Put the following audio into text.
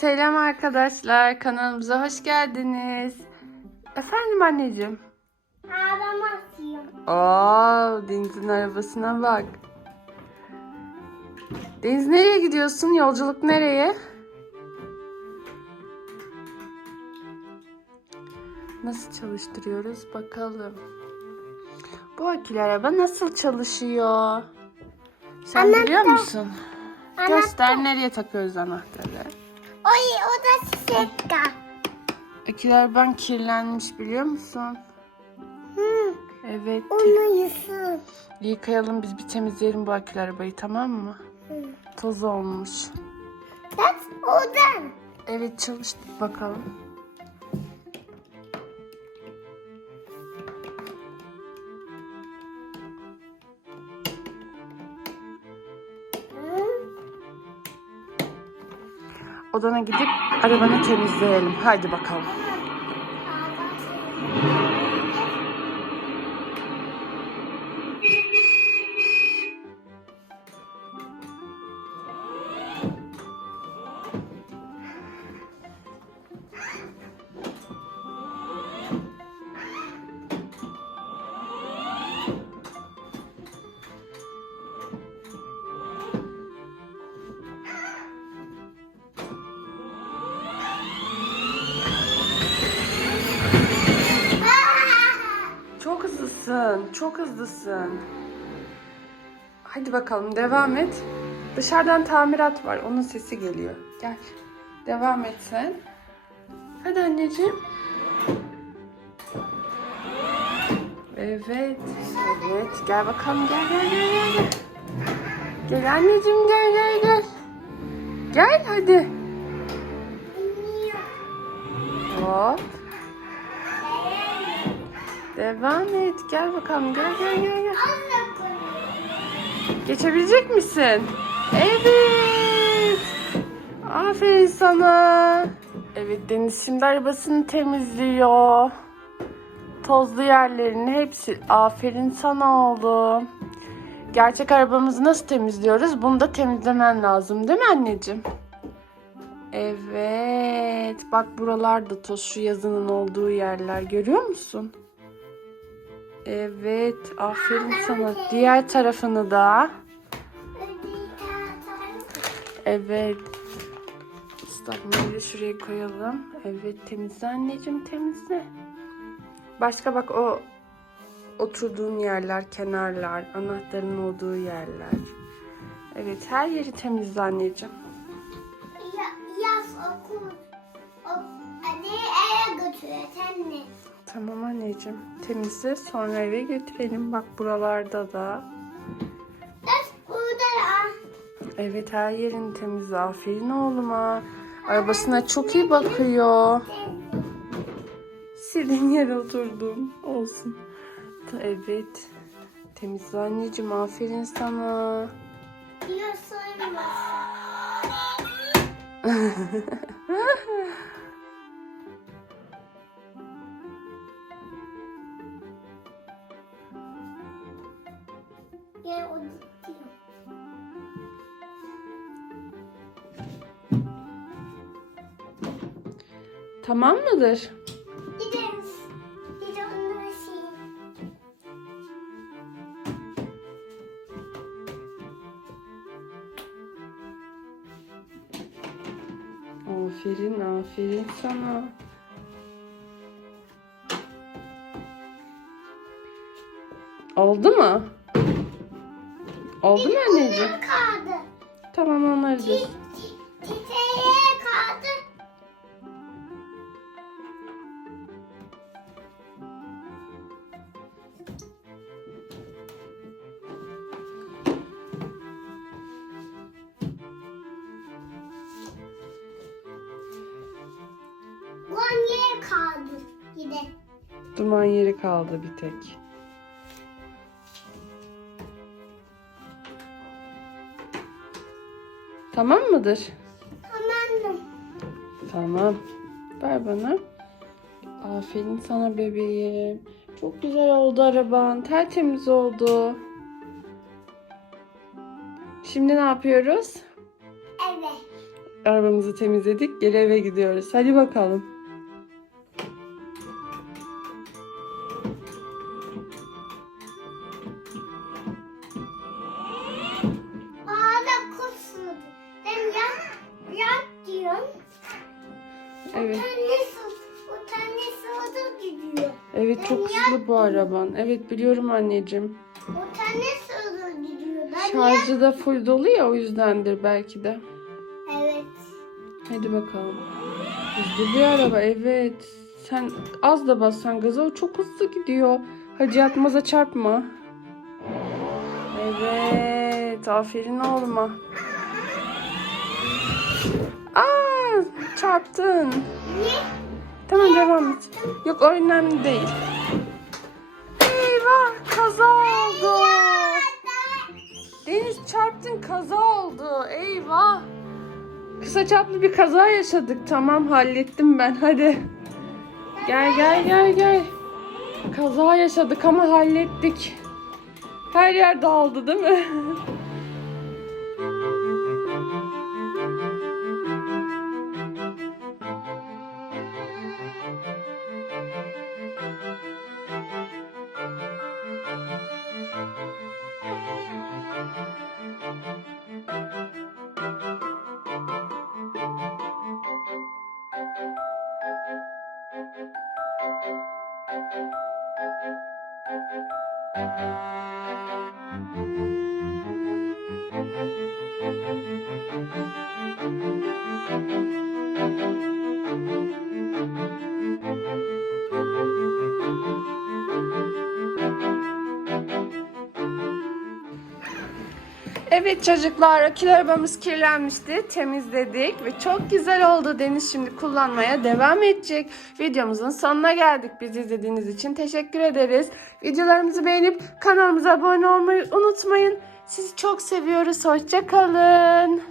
Selam arkadaşlar. Kanalımıza hoş geldiniz. Efendim anneciğim. Araba atıyor. Oo, Deniz'in arabasına bak. Deniz nereye gidiyorsun? Yolculuk nereye? Nasıl çalıştırıyoruz bakalım. Bu akülü araba nasıl çalışıyor? Sen Anahtar. biliyor musun? Anahtar. Göster nereye takıyoruz anahtarı. Oy o da şeka. Akülü araban kirlenmiş biliyor musun? Hı. Evet. Onu yısın. Yıkayalım biz bir temizleyelim bu akülü arabayı tamam mı? Hı. Toz olmuş. That's odan. Evet çalıştık bakalım. Odana gidip arabanı temizleyelim. Haydi bakalım. Hızlısın. Çok hızlısın. Hadi bakalım devam et. Dışarıdan tamirat var. Onun sesi geliyor. Gel. Devam et sen. Hadi anneciğim. Evet. Evet. Gel bakalım. Gel gel gel gel. Gel, anneciğim gel gel gel. Gel hadi. Hop. Devam et. Gel bakalım. Gel gel gel gel. Geçebilecek misin? Evet. Aferin sana. Evet Deniz şimdi arabasını temizliyor. Tozlu yerlerini hepsi. Aferin sana oğlum. Gerçek arabamızı nasıl temizliyoruz? Bunu da temizlemen lazım değil mi anneciğim? Evet. Bak buralarda toz şu yazının olduğu yerler. Görüyor musun? Evet. Aferin sana. Diğer tarafını da. Evet. Islak da şuraya koyalım. Evet temizle anneciğim temizle. Başka bak o oturduğun yerler, kenarlar, anahtarın olduğu yerler. Evet her yeri temizle anneciğim. Yaz okul. Ok, hadi eve götürüyor anne. Tamam anneciğim. Temizle sonra eve götürelim. Bak buralarda da. Evet her yerini temizle. Aferin oğluma. Arabasına çok iyi bakıyor. Sildiğin yere oturdum. Olsun. Evet. Temizle anneciğim. Aferin sana. Diyor soyma. Ya o. Tamam mıdır? Gideriz. Bir de onlara şey. Aferin, aferin sana. Oldu mu? Oldu mu anneciğim? Kaldı. Tamam onları da. Çiçeğe kaldı. Gonye kaldı. Gide. Duman yeri kaldı bir tek. Tamam mıdır? Tamam mı? Tamam. Ver bana. Aferin sana bebeğim. Çok güzel oldu araban. Tertemiz oldu. Şimdi ne yapıyoruz? Evet. arabamızı temizledik. Geri eve gidiyoruz. Hadi bakalım. Evet. Evet çok hızlı bu araban. Evet biliyorum anneciğim. O tanesi orada gidiyor. Şarjı da full dolu ya o yüzdendir belki de. Evet. Hadi bakalım. Hızlı bir araba evet. Sen az da bassan gaza o çok hızlı gidiyor. Hacı yatmaza çarpma. Evet. Aferin oğluma. Çarptın. Niye? Tamam devam et. Yok o önemli değil. Eyvah kaza oldu. Deniz çarptın kaza oldu. Eyvah. Kısa çaplı bir kaza yaşadık. Tamam hallettim ben. Hadi. Gel gel gel gel. Kaza yaşadık ama hallettik. Her yer dağıldı değil mi? Thank you. Evet çocuklar akülü arabamız kirlenmişti. Temizledik ve çok güzel oldu. Deniz şimdi kullanmaya devam edecek. Videomuzun sonuna geldik. Bizi izlediğiniz için teşekkür ederiz. Videolarımızı beğenip kanalımıza abone olmayı unutmayın. Sizi çok seviyoruz. Hoşçakalın.